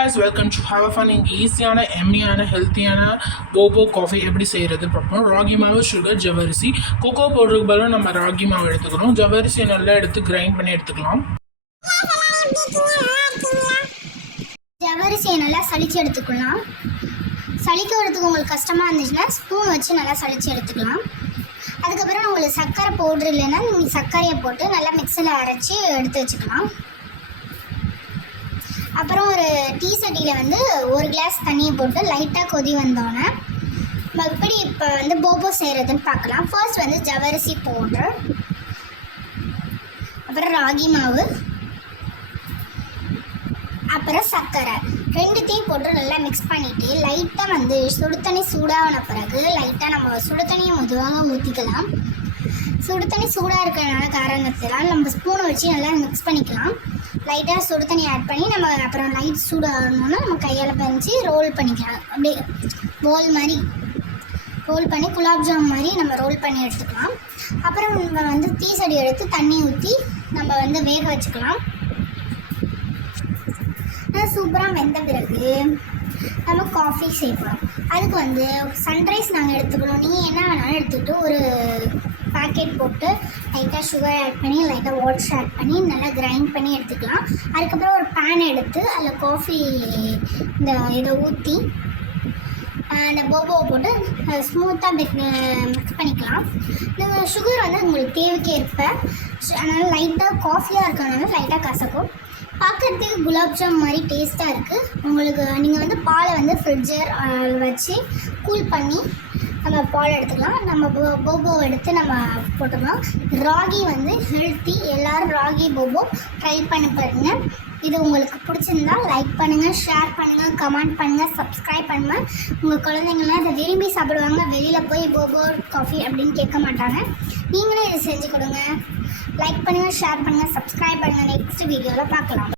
guys, welcome to have a fun and ஈஸியான எம்மியான ஹெல்த்தியான Bobo coffee எப்படி செய்கிறது பார்ப்போம். ராகி மாவு, சுகர், ஜவ்வரிசி, கோகோ பவுடருக்கு பதிலாக நம்ம ராகி மாவு எடுத்துக்கிறோம். ஜவ்வரிசி நல்லா எடுத்து கிரைண்ட் பண்ணி எடுத்துக்கலாம். ஜவ்வரிசியை நல்லா சளிச்சு எடுத்துக்கலாம். சளிக்கிறதுக்கு உங்களுக்கு கஷ்டமாக இருந்துச்சுன்னா ஸ்பூன் வச்சு நல்லா சளிச்சு எடுத்துக்கலாம். அதுக்கப்புறம் உங்களுக்கு சர்க்கரை பவுட்ரு இல்லைன்னா நீங்கள் சர்க்கரையை போட்டு நல்லா மிக்சியில் அரைச்சி எடுத்து வச்சுக்கலாம். அப்புறம் ஒரு டீ சட்டியில் வந்து ஒரு கிளாஸ் தண்ணியை போட்டு லைட்டாக கொதி வந்தோன்னே எப்படி இப்போ வந்து போபோ செய்கிறதுன்னு பார்க்கலாம். ஃபர்ஸ்ட் வந்து ஜவ்வரிசி பவுட்ரு, அப்புறம் ராகி மாவு, அப்புறம் சர்க்கரை ரெண்டுத்தையும் போட்டு நல்லா மிக்ஸ் பண்ணிவிட்டு லைட்டாக வந்து சுடு தண்ணி சூடான பிறகு லைட்டாக நம்ம சுடு தண்ணியை மெதுவாக ஊற்றிக்கலாம். சுடு தண்ணி சூடாக இருக்கிற காரணத்தினால் நம்ம ஸ்பூனை வச்சு நல்லா மிக்ஸ் பண்ணிக்கலாம். லைட்டாக சுடு தண்ணி ஆட் பண்ணி நம்ம அப்புறம் லைட் சூடாகணுன்னா நம்ம கையால் பறித்து ரோல் பண்ணிக்கலாம். அப்படியே போல் மாதிரி ரோல் பண்ணி குலாப் ஜாம் மாதிரி நம்ம ரோல் பண்ணி எடுத்துக்கலாம். அப்புறம் நம்ம வந்து டீ சட்டி எடுத்து தண்ணி ஊற்றி நம்ம வந்து வேக வச்சுக்கலாம். சூப்பராக வெந்த பிறகு நம்ம காஃபி செய்யலாம். அதுக்கு வந்து சன்ரைஸ் நாங்கள் எடுத்துக்கணும். நீங்கள் என்ன வேணாலும் எடுத்துக்கிட்டு ஒரு பேக்கெட் போட்டு லைட்டாக சுகர் ஆட் பண்ணி லைட்டாக வாட்டர் ஆட் பண்ணி நல்லா கிரைண்ட் பண்ணி எடுத்துக்கலாம். அதுக்கப்புறம் ஒரு பேன் எடுத்து அதில் காஃபி இதை ஊற்றி அந்த போபோவை போட்டு ஸ்மூத்தாக மிக்ஸ் பண்ணிக்கலாம். இந்த சுகர் வந்து உங்களுக்கு தேவைக்கு ஏற்ப, அதனால் லைட்டாக காஃபியாக இருக்கிறனால லைட்டாக கசக்கும். பார்க்குறதுக்கு குலாப் ஜாம் மாதிரி டேஸ்ட்டாக இருக்குது. உங்களுக்கு நீங்கள் வந்து பாலை வந்து ஃப்ரிட்ஜர் வச்சு கூல் பண்ணி நம்ம பால் எடுத்துக்கலாம். நம்ம போபோ எடுத்து நம்ம போட்டுக்கலாம். ராகி வந்து ஹெல்த்தி. எல்லோரும் ராகி போபோ ட்ரை பண்ணி பாருங்கள். இது உங்களுக்கு பிடிச்சிருந்தா லைக் பண்ணுங்கள், ஷேர் பண்ணுங்கள், கமெண்ட் பண்ணுங்கள், சப்ஸ்கிரைப் பண்ணுங்கள். உங்கள் குழந்தைங்களாம் இதை விரும்பி சாப்பிடுவாங்க. வெளியில் போய் போபோ காஃபி அப்படின்னு கேட்க மாட்டாங்க. நீங்களே இதை செஞ்சு கொடுங்க. லைக் பண்ணுங்கள், ஷேர் பண்ணுங்கள், சப்ஸ்கிரைப் பண்ணுங்கள். நெக்ஸ்ட் வீடியோவில் பார்க்கலாம்.